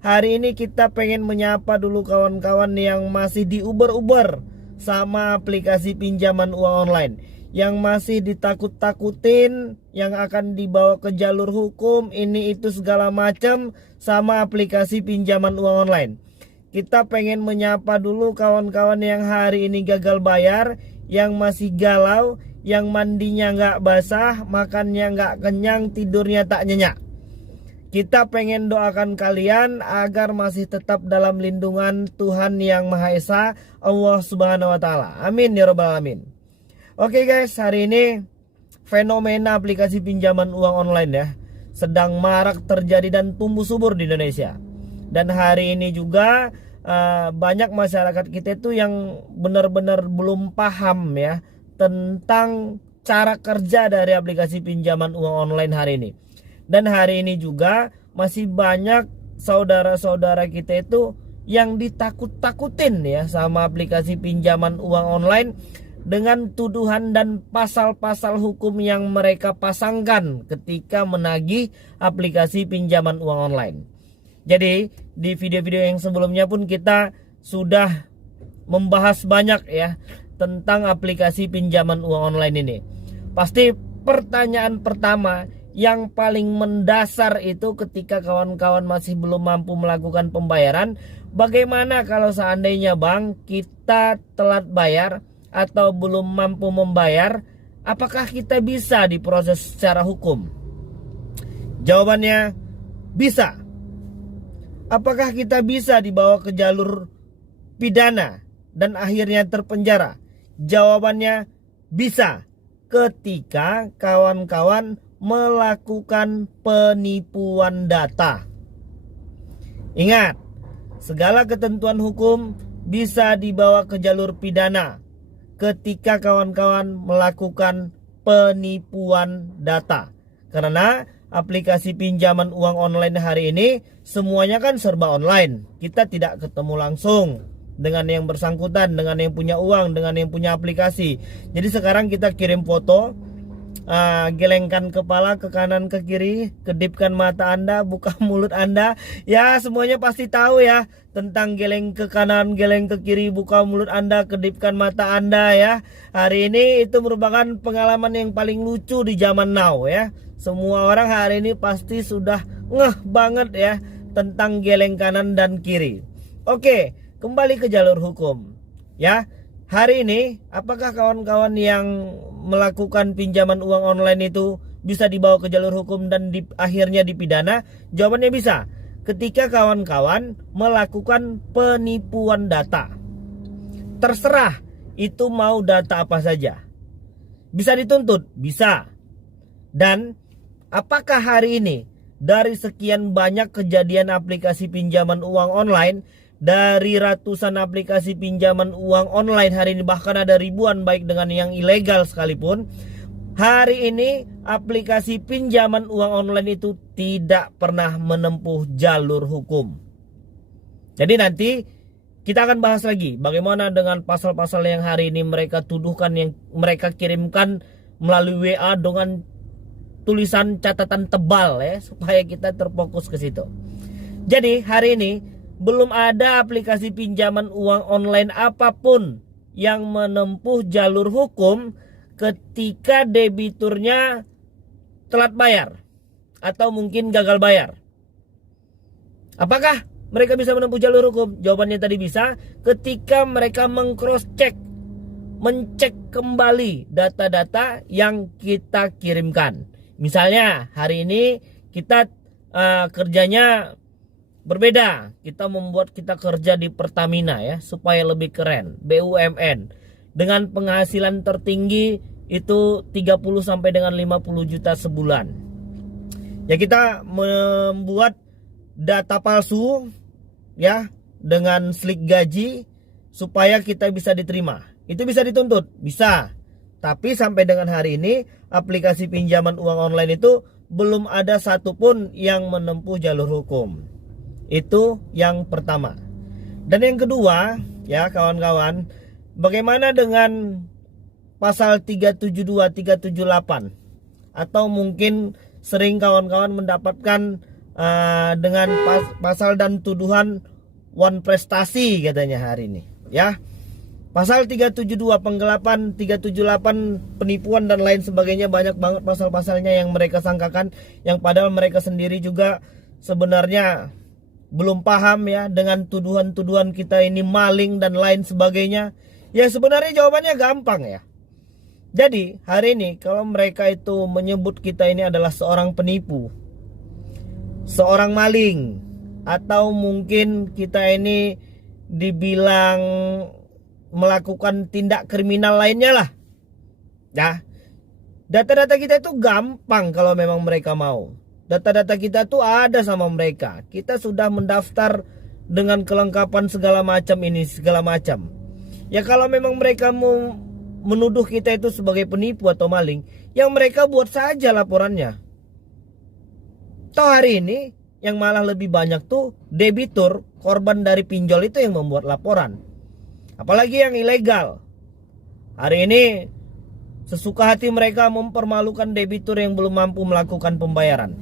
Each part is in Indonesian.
Hari ini kita pengen menyapa dulu kawan-kawan yang masih diuber-uber sama aplikasi pinjaman uang online, yang masih ditakut-takutin, yang akan dibawa ke jalur hukum, ini itu segala macam sama aplikasi pinjaman uang online. Kita pengen menyapa dulu kawan-kawan yang hari ini gagal bayar, yang masih galau, yang mandinya nggak basah, makannya nggak kenyang, tidurnya tak nyenyak. Kita pengen doakan kalian agar masih tetap dalam lindungan Tuhan Yang Maha Esa, Allah Subhanahu wa Ta'ala. Amin ya Rabbal Alamin. Oke guys, hari ini fenomena aplikasi pinjaman uang online ya sedang marak terjadi dan tumbuh subur di Indonesia. Dan hari ini juga banyak masyarakat kita itu yang benar-benar belum paham ya tentang cara kerja dari aplikasi pinjaman uang online hari ini. Dan hari ini juga masih banyak saudara-saudara kita itu yang ditakut-takutin ya sama aplikasi pinjaman uang online dengan tuduhan dan pasal-pasal hukum yang mereka pasangkan ketika menagih aplikasi pinjaman uang online. Jadi di video-video yang sebelumnya pun kita sudah membahas banyak ya tentang aplikasi pinjaman uang online ini. Pasti pertanyaan pertama yang paling mendasar itu ketika kawan-kawan masih belum mampu melakukan pembayaran, bagaimana kalau seandainya bang kita telat bayar atau belum mampu membayar, apakah kita bisa diproses secara hukum? Jawabannya bisa. Apakah kita bisa dibawa ke jalur pidana dan akhirnya terpenjara? Jawabannya bisa, ketika kawan-kawan melakukan penipuan data. Ingat, segala ketentuan hukum bisa dibawa ke jalur pidana ketika kawan-kawan melakukan penipuan data. Karena aplikasi pinjaman uang online hari ini semuanya kan serba online. Kita tidak ketemu langsung dengan yang bersangkutan, dengan yang punya uang, dengan yang punya aplikasi. Jadi sekarang kita kirim foto, gelengkan kepala ke kanan ke kiri, kedipkan mata Anda, buka mulut Anda. Ya semuanya pasti tahu ya tentang geleng ke kanan, geleng ke kiri, buka mulut Anda, kedipkan mata Anda ya. Hari ini itu merupakan pengalaman yang paling lucu di zaman now ya. Semua orang hari ini pasti sudah ngeh banget ya tentang geleng kanan dan kiri. Oke, kembali ke jalur hukum ya. Hari ini apakah kawan-kawan yang melakukan pinjaman uang online itu bisa dibawa ke jalur hukum dan akhirnya dipidana? Jawabannya bisa, ketika kawan-kawan melakukan penipuan data. Terserah itu mau data apa saja. Bisa dituntut? Bisa. Dan apakah hari ini dari sekian banyak kejadian aplikasi pinjaman uang online, dari ratusan aplikasi pinjaman uang online hari ini, bahkan ada ribuan baik dengan yang ilegal sekalipun, hari ini aplikasi pinjaman uang online itu tidak pernah menempuh jalur hukum. Jadi nanti kita akan bahas lagi bagaimana dengan pasal-pasal yang hari ini mereka tuduhkan, yang mereka kirimkan melalui WA dengan tulisan catatan tebal ya, supaya kita terfokus ke situ. Jadi hari ini belum ada aplikasi pinjaman uang online apapun yang menempuh jalur hukum ketika debiturnya telat bayar atau mungkin gagal bayar. Apakah mereka bisa menempuh jalur hukum? Jawabannya tadi bisa, ketika mereka meng-cross check, mencek kembali data-data yang kita kirimkan. Misalnya hari ini kita kerjanya berbeda, kita kerja di Pertamina ya, supaya lebih keren, BUMN dengan penghasilan tertinggi itu 30 sampai dengan 50 juta sebulan. Ya kita membuat data palsu ya dengan slip gaji supaya kita bisa diterima. Itu bisa dituntut, bisa. Tapi sampai dengan hari ini aplikasi pinjaman uang online itu belum ada satupun yang menempuh jalur hukum. Itu yang pertama. Dan yang kedua ya kawan-kawan, bagaimana dengan pasal 372, 378? Atau mungkin sering kawan-kawan mendapatkan dengan pasal dan tuduhan wan prestasi katanya hari ini ya. Pasal 372 penggelapan, 378 penipuan dan lain sebagainya, banyak banget pasal-pasalnya yang mereka sangkakan, yang padahal mereka sendiri juga sebenarnya belum paham ya dengan tuduhan-tuduhan kita ini maling dan lain sebagainya. Ya sebenarnya jawabannya gampang ya. Jadi hari ini kalau mereka itu menyebut kita ini adalah seorang penipu, seorang maling, atau mungkin kita ini dibilang melakukan tindak kriminal lainnya lah ya. Data-data kita itu gampang kalau memang mereka mau. Data-data kita tuh ada sama mereka. Kita sudah mendaftar dengan kelengkapan segala macam ini, segala macam. Ya kalau memang mereka mau menuduh kita itu sebagai penipu atau maling, yang mereka buat saja laporannya. Toh hari ini yang malah lebih banyak tuh debitur, korban dari pinjol itu yang membuat laporan. Apalagi yang ilegal. Hari ini sesuka hati mereka mempermalukan debitur yang belum mampu melakukan pembayaran.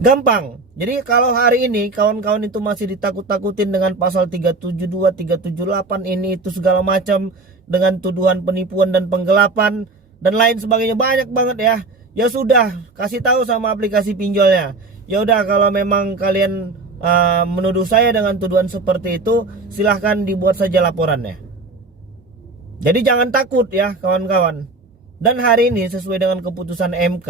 Gampang. Jadi kalau hari ini kawan-kawan itu masih ditakut-takutin dengan pasal 372, 378 ini itu segala macam, dengan tuduhan penipuan dan penggelapan dan lain sebagainya, banyak banget ya. Ya sudah, kasih tahu sama aplikasi pinjolnya. Ya udah, kalau memang kalian menuduh saya dengan tuduhan seperti itu, silahkan dibuat saja laporannya. Jadi jangan takut ya kawan-kawan. Dan hari ini sesuai dengan keputusan MK,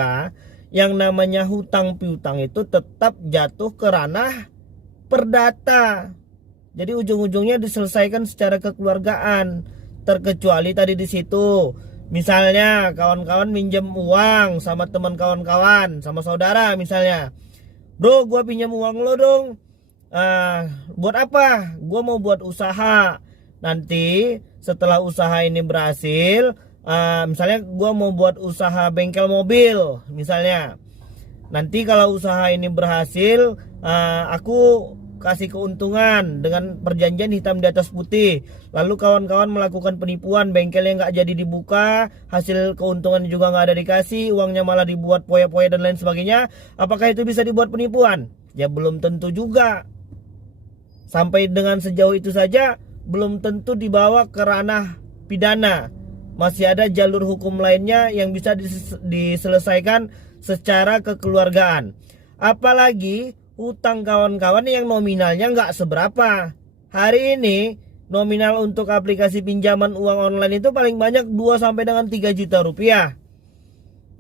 yang namanya hutang piutang itu tetap jatuh ke ranah perdata. Jadi ujung-ujungnya diselesaikan secara kekeluargaan. Terkecuali tadi di situ, misalnya kawan-kawan minjem uang sama teman kawan-kawan, sama saudara misalnya. Bro, gua pinjam uang lo dong. Buat apa? Gua mau buat usaha. Nanti setelah usaha ini berhasil, misalnya gua mau buat usaha bengkel mobil misalnya. Nanti kalau usaha ini berhasil, aku kasih keuntungan dengan perjanjian hitam di atas putih. Lalu kawan-kawan melakukan penipuan, bengkelnya nggak jadi dibuka, hasil keuntungan juga nggak ada dikasih, uangnya malah dibuat poya-poya dan lain sebagainya. Apakah itu bisa dibuat penipuan? Ya belum tentu juga. Sampai dengan sejauh itu saja belum tentu dibawa ke ranah pidana. Masih ada jalur hukum lainnya yang bisa diselesaikan secara kekeluargaan. Apalagi hutang kawan-kawan yang nominalnya nggak seberapa. Hari ini nominal untuk aplikasi pinjaman uang online itu paling banyak 2 sampai dengan 3 juta rupiah.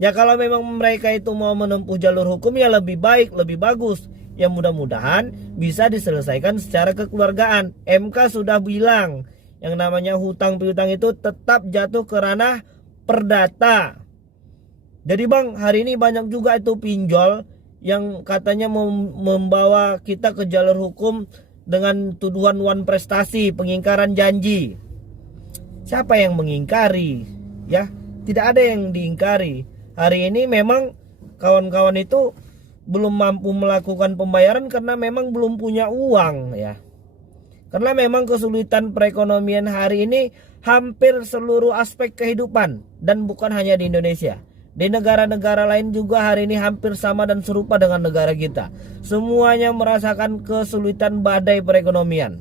Ya kalau memang mereka itu mau menempuh jalur hukum, ya lebih baik, lebih bagus. Ya mudah-mudahan bisa diselesaikan secara kekeluargaan. MK sudah bilang yang namanya hutang piutang itu tetap jatuh ke ranah perdata. Jadi bang, hari ini banyak juga itu pinjol yang katanya membawa kita ke jalur hukum dengan tuduhan wan prestasi, pengingkaran janji. Siapa yang mengingkari? Ya, tidak ada yang diingkari. Hari ini memang kawan-kawan itu belum mampu melakukan pembayaran karena memang belum punya uang ya. Karena memang kesulitan perekonomian hari ini hampir seluruh aspek kehidupan, dan bukan hanya di Indonesia. Di negara-negara lain juga hari ini hampir sama dan serupa dengan negara kita. Semuanya merasakan kesulitan badai perekonomian.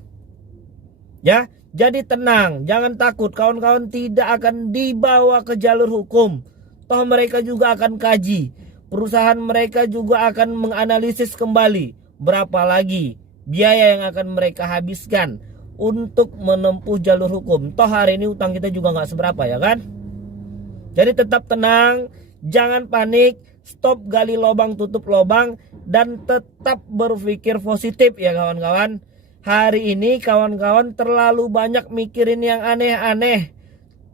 Ya, jadi tenang, jangan takut, kawan-kawan tidak akan dibawa ke jalur hukum. Toh mereka juga akan kaji. Perusahaan mereka juga akan menganalisis kembali berapa lagi biaya yang akan mereka habiskan untuk menempuh jalur hukum. Toh hari ini utang kita juga nggak seberapa ya kan? Jadi tetap tenang, jangan panik, stop gali lubang tutup lubang, dan tetap berpikir positif ya kawan-kawan. Hari ini kawan-kawan terlalu banyak mikirin yang aneh-aneh,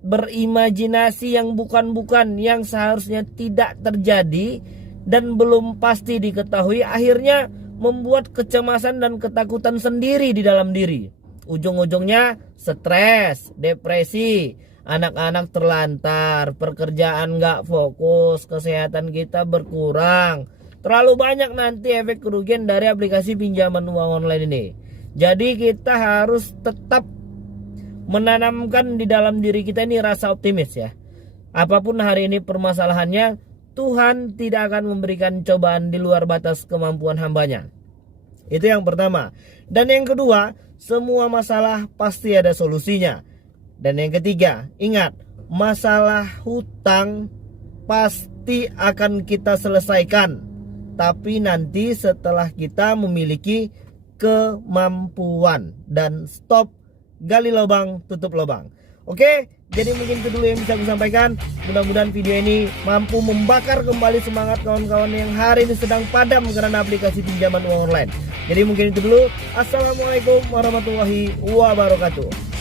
berimajinasi yang bukan-bukan, yang seharusnya tidak terjadi dan belum pasti diketahui, akhirnya membuat kecemasan dan ketakutan sendiri di dalam diri. Ujung-ujungnya stres, depresi, anak-anak terlantar, pekerjaan gak fokus, kesehatan kita berkurang. Terlalu banyak nanti efek kerugian dari aplikasi pinjaman uang online ini. Jadi kita harus tetap menanamkan di dalam diri kita ini rasa optimis ya. Apapun hari ini permasalahannya, Tuhan tidak akan memberikan cobaan di luar batas kemampuan hambanya. Itu yang pertama. Dan yang kedua, semua masalah pasti ada solusinya. Dan yang ketiga, ingat, masalah hutang pasti akan kita selesaikan. Tapi nanti setelah kita memiliki kemampuan. Dan stop gali lubang, tutup lubang. Oke, jadi mungkin itu dulu yang bisa saya sampaikan. Mudah-mudahan video ini mampu membakar kembali semangat kawan-kawan yang hari ini sedang padam karena aplikasi pinjaman uang online. Jadi mungkin itu dulu. Assalamualaikum warahmatullahi wabarakatuh.